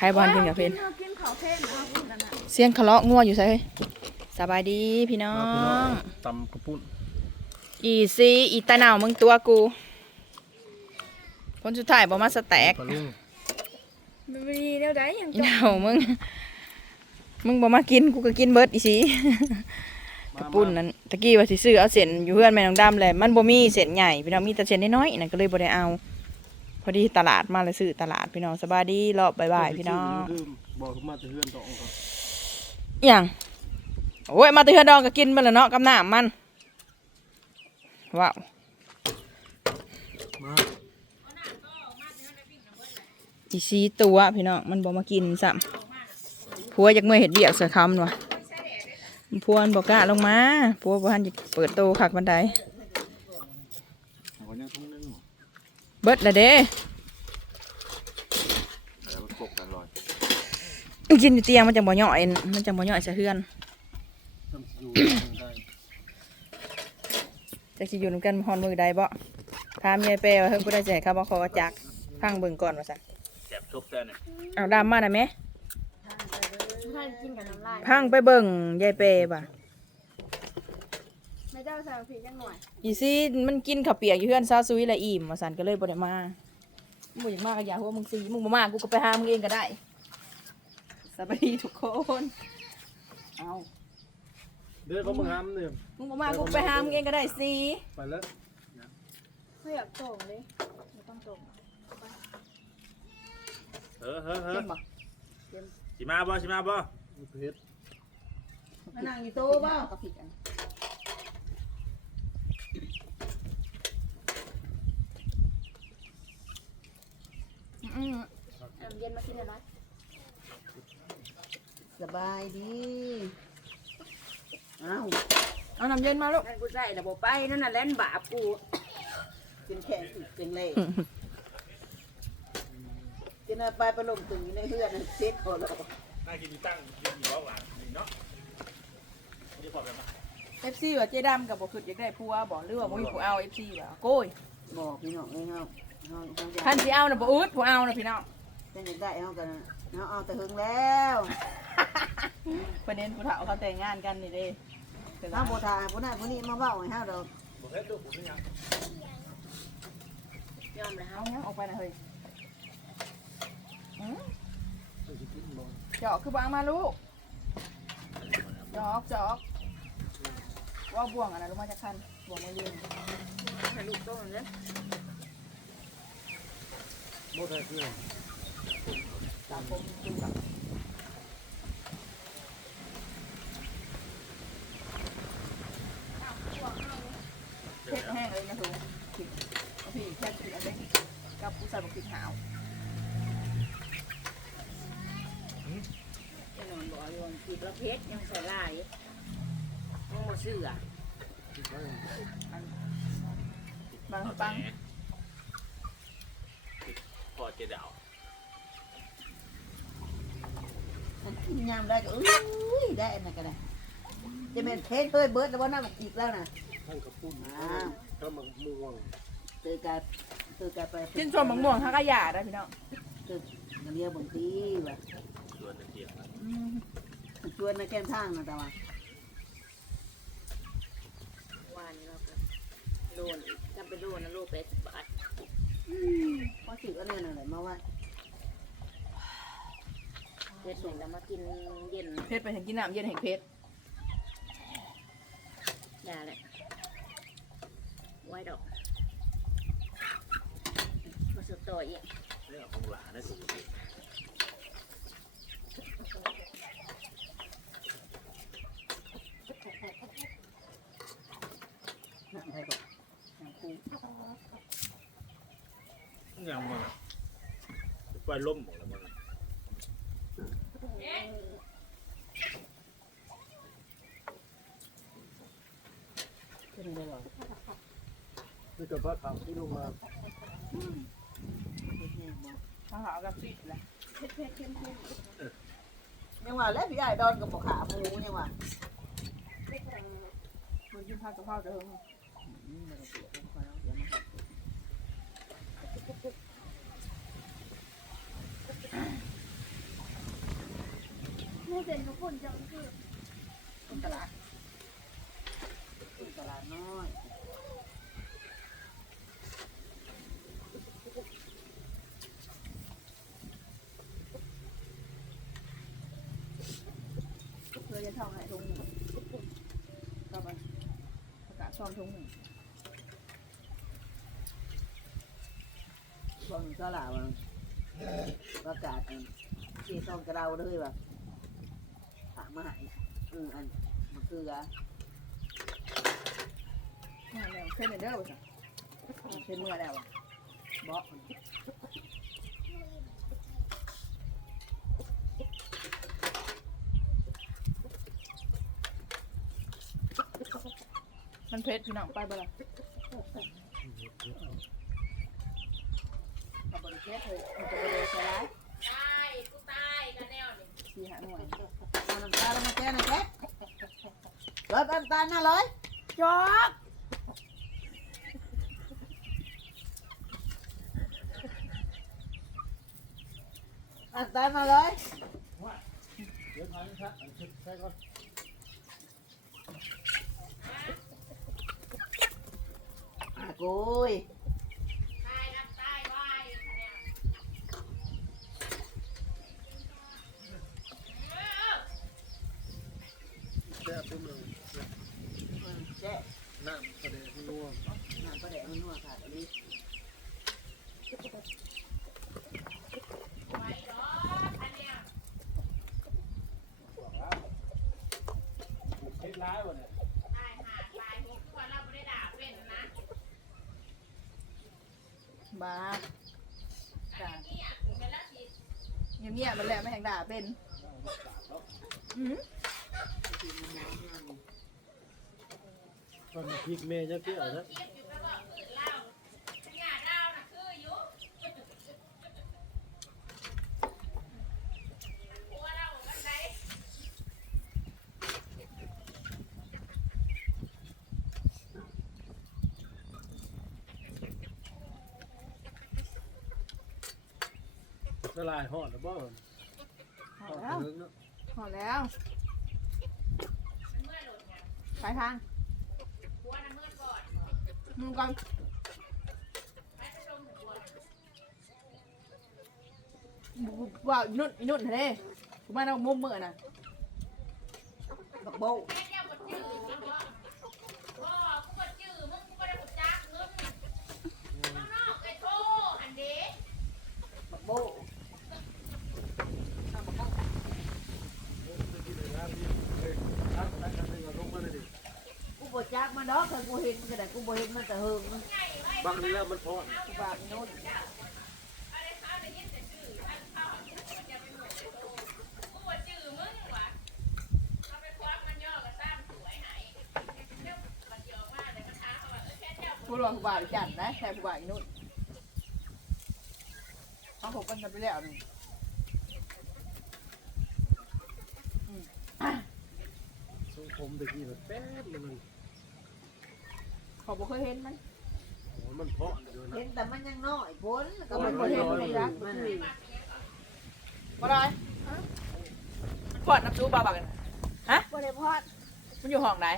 ใครบ้านกินกับเพนกินข้าวเพนเอาพูดนั่นน่ะเสียงคาะเลาะงัวอยู่ใช่สบายดีพี่น้อง ตำกระปุ้นอีซีอีตาหนาวมึงตัวกู คนสุดท้ายบอมาสแต็กปลาลุงมันบ่ดีเดี๋ยวได้ยังอีหนาวมึง มึงบอมากินกูก็กินเบิร์ดอีซีกระปุ่นนั้นตะกี้ว่าสิซื้อเอาเส้นอยู่เพื่อนแม่น้องดำเลยมันบ่มีเส้นใหญ่พี่น้องมีแต่เส้นน้อยๆนั่นก็เลยบ่ได้เอา พอดีตลาดมาเลยซื้อตลาดพี่น้องสบายดีรอบบ่ายๆพี่น้องคือบอกขึ้นมาจะเฮือนดอกก็อหย่างโอ้ยมาแตเฮือนดองก็กินมันแหละเนาะกับน้ำมันว้าวมาอีซีตัวพี่น้องมันบอกมากินซ้ำผัวอยากเมื่อยเห็ดเบียกเสือคำวะผัวมันบอกกล้าลงมาผัวบอกท่านจะเปิดโตขักบันได เอายังทุ่งนึง เบิดละเด้แล้วมันกบกันลอยมันกินอยู่เตียงมันจังบ่ย่อยมันจังบ่ย่อยสะเทือนทำอยู่ได้จะสิอยู่นำกันฮอนมือใดบ่ถามยายเป้ว่าเพิ่นบ่ได้ใจครับบ่ขอจักพังเบิ่งก่อนว่าซั่นแสบชบแต่เนี่ยเอาดำมาได้ไหม ท่านกินกับน้ำลาย พังไปเบิ่งยายเป้บ่ะแม่ เจ้าใส่ผีจังหน่อยอีซี่มันกินข้าวเปียกอยู่เพื่อนซาซุยและอิ่มว่าสันก็เลยบ่ได้มามึงบ่อยากมาก็อย่าหัวามึงซีมึงบ่มากูก็ไปหามึงเองก็ได้สวัสดีทุกคนเอาเดี๋ยวเขามาห้ามเนี่ยมึงบ่มากูไปหามึงเองก็ได้สิไปแล้วไม่อยากโต่งเลยไม่ต้องโต่งเฮ้อเฮ้อเฮ้อเจ็บบ่สิมาบ่สิมาบ่เพชรมานั่งอยู่โต๊ะบ่ก็ผิดอัน น้ำเย็นมากินหน่อยสบายดีอ้าวเอาน้ำเย็นมาลูกนั่นกูใส่ระบบไปนั่นน่ะเล่นบาปกูกินแข็งสุดจังเลยกินเอาไปประลมตึงอยู่ในเฮือนนั่นเซ็ตโคโลน่ากินตั้งกินอยู่ว่าหวานนี่เนาะนี่พอแล้วมั้ยเอฟซีว่าเจ๊ดำกับบ่ขึ้นอยากได้ผัวบ่หรือว่าบ่มีผู้เอาเอฟซีว่าโก้ยบอกพี่น้องเลยเฮา เฮาเฮาจะท่านสิเอาน่ะบ่อึดผู้เอาน่ะพี่น้องจะอยากได้เฮากันเฮาเอาแต่หึงแล้วประเด็นผู้เฒ่าเขาแต่งงานกันนี่เด้แต่เฮาว่าบ่ทาผู้นั้นผู้นี้มาเว้าให้เฮาดอกบ่เพชรลูกผมนี่ยังยอมแล้วเอาเนี้ยออกไปนะเฮ้ยอืมจอกคือบ่เอามาลูกจอกจอกว่าบ่วงอันนั้นลงมาจากคันบ่วงมายืนให้ลูกโตนั่นโมได้เพื่อนตามผมกินก่อนเผ็ดแห้งเลยนะถูกผิดเอาพี่แค่ผิดอะไรกับผู้ใส่บอกผิดหาวจะนอนบ่อยู่กินละเพชรยังใส่ลายยังบ่ซื้ออะบางปังพ อเจดาวกินยามได้ก็อุ้ยได้อันนั้นก็ได้จะเป็นเพชรเฮ้ยเบิร์ดแล้วว่าน้ำอีกแล้วนะทั้งกระปุ้นอ้าวถ้ามันม่วงเจอกันเจอกันไปชิ้นชมบางม่วงทั้งกระยาได้พี่น้องเจอกันเรียบบางทีว่ะส่วนเดียวชวนในแก้มทางนะแต่ว่าวันเราก็โลนจำเป็นโลนนะโลแปดสิบบาท พอสิบอันนี้น่ะแหละมาว่าเด็ดหนึ่งแล้วมากินเย็นเพชรไปถึงกินน้ำเย็นแห่งเพชรยาแหละไว้ดอกมาสุดต่ออีกเนี่ยของหลานได้ถูก น้ำไทยก่อนน้ำคู ยังมา ไฟล่มหมดแล้วมันขึ้นได้หรอนี่ก็พระขาวที่ลงมาข้าวขาวกับซีดแหละยังว่าแล้วพี่ไอ้ดอนกับบอกขาหมูยังว่ามันกินข้าวกับข้าวจะเฮิงไม่ เซ็นเขาปุ่นจังคือต้นตลาดต้นตลาดน้อยเราจะท่องให้ทงหนึ่งก็ไปประกาศท่องทงหนึ่งช่วงตลาดมันประกาศอันที่ท่องกระเราเลยว่าถา มมาให้อืออันมันคือกะมาแล้วเส้นเด้อบ่จ้ะเช่นเมื่อแล้วอะเบาะมันเผ็ดพี่น้องไปบ่ล่ะกับบริเทศเลยมันจะบริเทศร้ายตายกูตายกันแนวนี่สี่หาหน่วย เอาน้ำตาลมาแก้หน่อยแก้รถน้ำตาลน่าร้อย จอก น้ำตาลน่าร้อย เดี๋ยวพาไปใช้ก่อน อะโกุย ตายนับตายไว้คะแนน แซ่บตัวหนึ่ง อืมแก้ น้ำกระเดะนัว น้ำปลาแดกมันนัวค่ะอันนี้ ไว้ดอกคะแนน เช็ดร้ายวะเนี่ย ตายหาตายหกตัวเราไม่ได้ด่าเป็นนะ บ้า อันนี้อะเป็นละที เงียบๆมันแหละไม่แหงด่าเป็นอือตอนพริกเมย์จะเกี่ยวนะคิดอยู่แล้วก็คือเล่าขยะดาวนะคืออยู่หัวเรากันไดสลายหอดหรือเปล่าพหอดแล้วถึงเนาะพอแล้วมันเมื่อหลุดไงไปทางหัวน่ะเมื่อก่อนมึงก่อนว่านุ่นนุ่นเด้กูมาเอามุมมือน่ะบักโบ้แค่เดียวกดจืดมันบ่บ่กูกดจืดมึงกูไม่ได้กดจักมึงข้างนอกไอ้โทอันเด้ บักโบ้ รับนักการเมืองลงมาเลยดิ กู บ่จักมันดอกแต่กูเห็นก็ได้กูบ่เห็นมันแต่เฮิงมันบางทีแล้วมันพอดกูบาปโน้นกูว่าจื้อมั้งหวะเราไปคว้ามันย่อกระซ่ามสวยไหนเลี้ยวบางเยอะมากเลยแค่เลี้ยวพูดว่าผู้บ่าวจันนะแค่ผู้บ่าวอีนุ่นเอาผมกันจะไปแล้วนี่ทรงผมตะกี้แบบแป๊บนึง ขอบอกเคยเห็นมันโอ้มันเพาะอยู่นะเห็นแต่มันยังน้อยพ้นก็มัมันนบ่บ่เห็เห็นนมันมันรักมันบ่ได้มันขวดน้ำซุปบ่าวบักกันฮะบริพอดมันอยู่ห้องไหน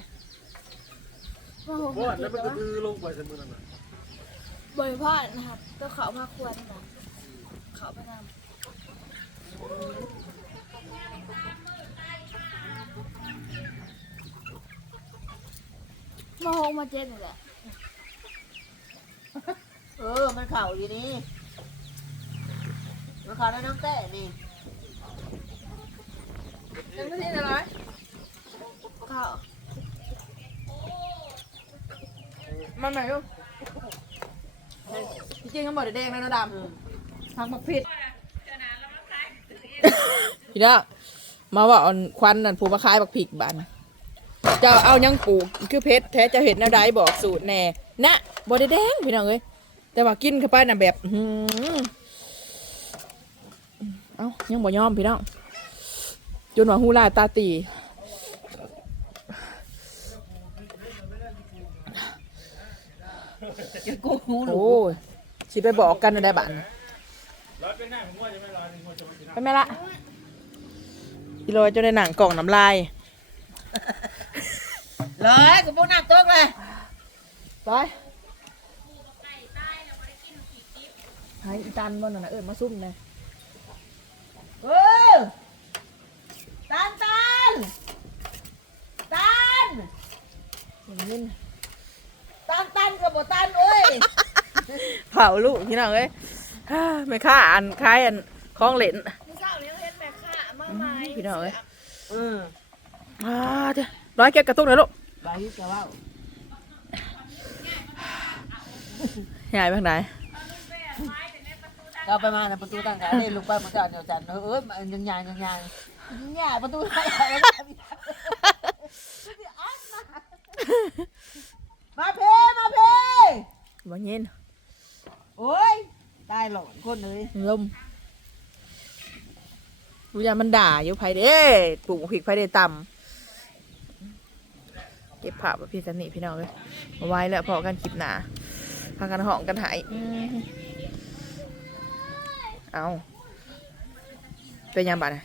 โอ้โหเพาะแล้วมันก็ดื้อลงไปเสมอนั่นน่ะบริพอดนะครับตัวเขาพาควรนะเขาพนำมาหกมาเจ็ดนี่แหละ เออ มันเข่าอยู่นี่ มันเข่าในน้องแต่นี่ยังไม่ใช่อะไรเขามันไหนลูกจริงๆเขาบอกแดงๆนะน้ำดอืมำพักมักผิดพี่น้ามาว่าเอาควันนั่นผูมาคายบักผิกบานเจะเอายังปลูกคือเพชรแท้เจะเห็นแนวใดบอกสูตรแน่นะบ่ได้แดงพี่น้องเอ้ย แต่ว่ากินเข้าไปน่ะแบบอื้อหือเอ้ายังบ่ยอมพี่น้องจนว่าฮูลาตาตีจะกูหูหลูโอ้ยสิไปบอกกันได้บ้านร้อยเป็นหน้าผมว่าจะไม่ร้อยหนึ่งว่าจะมากินไปไหมละอีลอยจนได้หนังกล่องน้ำลายเลยกูพูดน้ำตกเลยไป ไอ้ตันบ่นั่นน่ะเอิ้นมาซุ่มเลยเออตันตันตันอย่างนี้น่ะตันตันกับบ่ตันเอ้ยเผาลูกพี่น้องเอ้ยฮ่าไม่ค่าอันคล้ายอันคล้องเหรนมึงเศร้าเลี้ยงเฮ็ดแม่ค่ามาใหม่พี่น้องเอ้ยเอออ่าเจ้าร้อยเก็บกระตุกเลยลูกใบกะว่ายายไปทางไหน เราไปมาในประตูต่างกันนี่ลูกไปมันจะเดียวจันเออเอ้ยมันยังยางยังยางยังยางประตูต่างกันมาเพมาเพบ่เย็นโอ้ยตายหลอนคนเลยลมรู้ยามันด่าอยู่ไผเด้ปลูกผิกไผเด้ต่ำเก็บผักพี่สนิพี่น้องเลยมาไว้แล้วพอกันคลิปหนาพากันห้องกันหายอื เอาเป็นยังบ้านะ